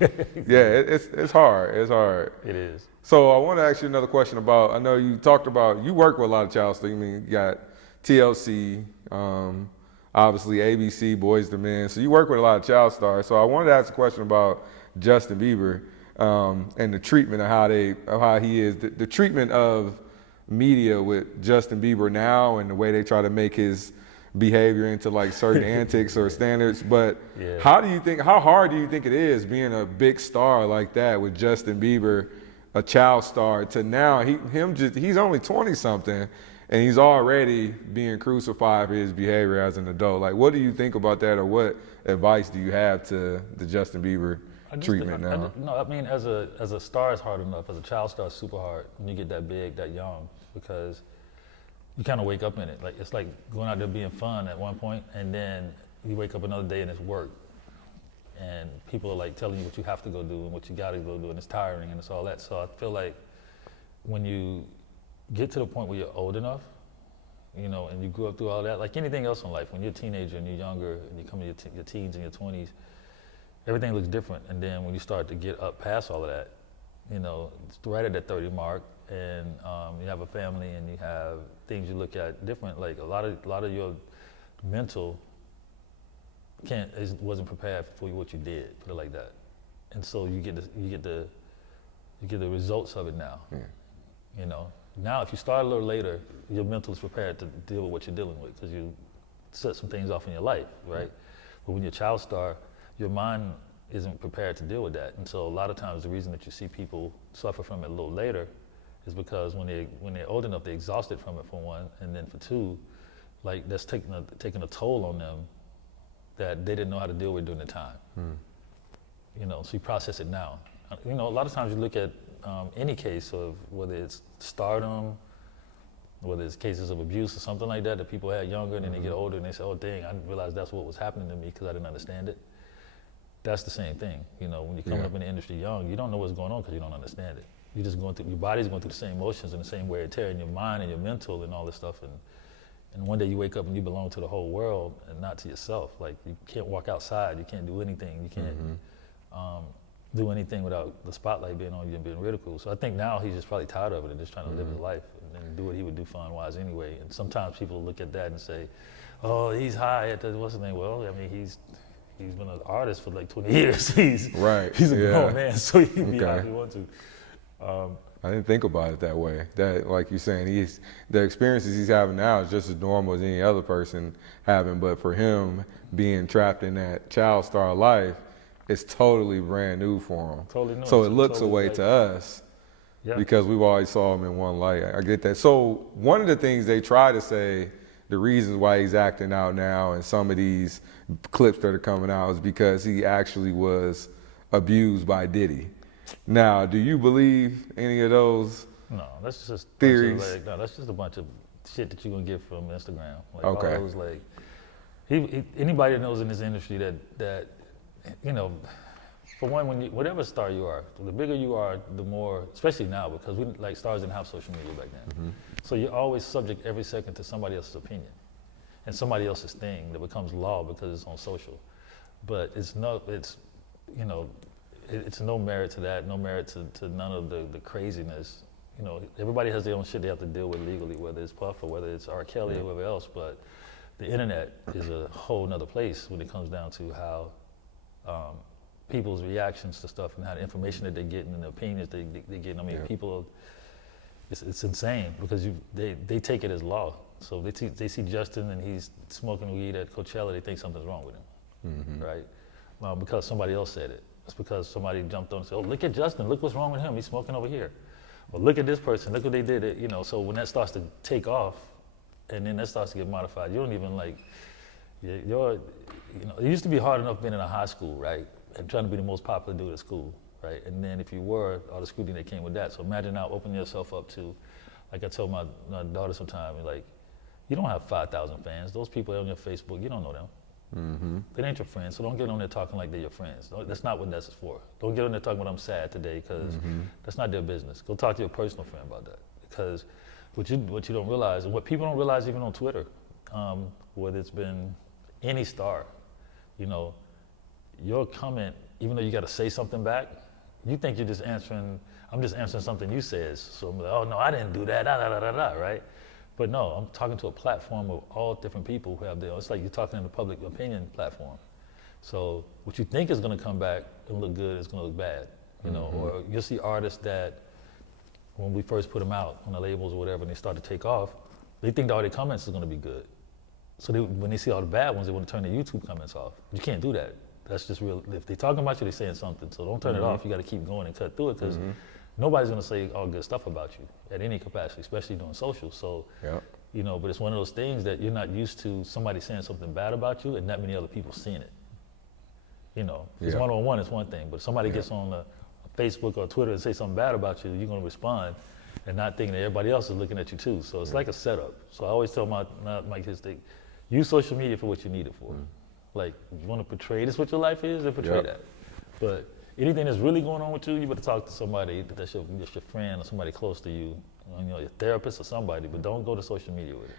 It's hard. It's hard. It is. So I want to ask you another question about. I know you talked about you work with a lot of child stars. I mean, you got TLC, obviously ABC, Boys to Men. So you work with a lot of child stars. So I wanted to ask a question about Justin Bieber and the treatment of how he is. The treatment of media with Justin Bieber now and the way they try to make his behavior into like certain antics or standards. But how hard do you think it is being a big star like that with Justin Bieber, a child star, to now he's only 20 something and he's already being crucified for his behavior as an adult? Like, what do you think about that, or what advice do you have to the Justin Bieber treatment now? No, I mean, as a star is hard enough. As a child star, it's super hard when you get that big, that young, because you kind of wake up in it. Like, it's like going out there being fun at one point, and then you wake up another day and it's work. And people are like telling you what you have to go do and what you got to go do, and it's tiring and it's all that. So I feel like when you get to the point where you're old enough, you know, and you grew up through all that, like anything else in life, when you're a teenager and you're younger and you come to your teens and your 20s, everything looks different. And then when you start to get up past all of that, you know, it's right at that 30 mark, and you have a family and you have things you look at different. Like a lot of your mental wasn't prepared for what you did, put it like that. And so you get the results of it now. Yeah. You know, now if you start a little later, your mental is prepared to deal with what you're dealing with because you set some things off in your life, right? But when you're a child star, your mind isn't prepared to deal with that. And so a lot of times the reason that you see people suffer from it a little later is because when they're old enough, they're exhausted from it, for one, and then for two, like that's taking a toll on them that they didn't know how to deal with during the time. You know, so you process it now. You know, a lot of times you look at any case of whether it's stardom, whether it's cases of abuse or something like that people had younger, and then they get older and they say, oh dang, I didn't realize that's what was happening to me because I didn't understand it. That's the same thing. You know, when you're coming up in the industry young, you don't know what's going on because you don't understand it. You're just going through, your body's going through the same motions and the same wear and tear in your mind and your mental and all this stuff. And one day you wake up and you belong to the whole world and not to yourself. Like, you can't walk outside, you can't do anything, you can't do anything without the spotlight being on you and being ridiculed. So I think now he's just probably tired of it and just trying to live his life and do what he would do fun-wise anyway. And sometimes people look at that and say, oh, he's high at the, what's his name? Well, I mean, he's been an artist for like 20 years. He's a grown man, so he can be how he wants to. I didn't think about it that way. That, like you're saying, the experiences he's having now is just as normal as any other person having. But for him, being trapped in that child star life, it's totally brand new for him. Totally new. So it looks away to us because we've always saw him in one light. I get that. So one of the things they try to say, the reasons why he's acting out now and some of these clips that are coming out is because he actually was abused by Diddy. Now, do you believe any of those that's just theories? That's just a bunch of shit that you're gonna get from Instagram. Like, okay. All those, like, anybody that knows in this industry that you know, for one, whatever star you are, the bigger you are, the more, especially now, because stars didn't have social media back then. So you're always subject every second to somebody else's opinion and somebody else's thing that becomes law because it's on social. But it's no merit to that, no merit to none of the craziness. You know, everybody has their own shit they have to deal with legally, whether it's Puff or whether it's R. Kelly or whoever else, but the internet is a whole nother place when it comes down to how people's reactions to stuff and how the information that they're getting and the opinions they're getting. I mean, people, it's insane because they take it as law. So they see Justin and he's smoking weed at Coachella, they think something's wrong with him, right? Because somebody else said it. It's because somebody jumped on and said, oh, look at Justin, look what's wrong with him, he's smoking over here. Or look at this person, look what they did. You know, so when that starts to take off and then that starts to get modified, you don't even like, it used to be hard enough being in a high school, right? And trying to be the most popular dude at school, right? And then if you were, all the scrutiny that came with that. So imagine now opening yourself up to, like I tell my daughter sometimes, like, you don't have 5,000 fans. Those people on your Facebook, you don't know them. They ain't your friends, so don't get on there talking like they're your friends. That's not what that's for. Don't get on there talking about I'm sad today, because that's not their business. Go talk to your personal friend about that. Because what you don't realize, and what people don't realize even on Twitter, whether it's been any star, you know, your comment even though you got to say something back, you think you're just answering, I'm just answering something you said. So I'm like, oh no, I didn't do that, da da da da da, right? But no, I'm talking to a platform of all different people who have their, it's like you're talking in a public opinion platform. So what you think is gonna come back and look good is gonna look bad, you know, or you'll see artists that when we first put them out on the labels or whatever and they start to take off, they think all their comments is gonna be good. So when they see all the bad ones, they wanna turn their YouTube comments off. You can't do that. That's just real. If they're talking about you, they're saying something. So don't turn it off. You got to keep going and cut through it because nobody's going to say all good stuff about you at any capacity, especially doing social. So, you know, but it's one of those things that you're not used to somebody saying something bad about you and not many other people seeing it. You know, if it's one-on-one, it's one thing. But if somebody gets on Facebook or Twitter and say something bad about you, you're going to respond and not thinking that everybody else is looking at you too. So it's like a setup. So I always tell my kids, use social media for what you need it for. Like, if you want to portray this what your life is, then portray that. But anything that's really going on with you, you better talk to somebody that's your friend or somebody close to you, you know, your therapist or somebody, but don't go to social media with it.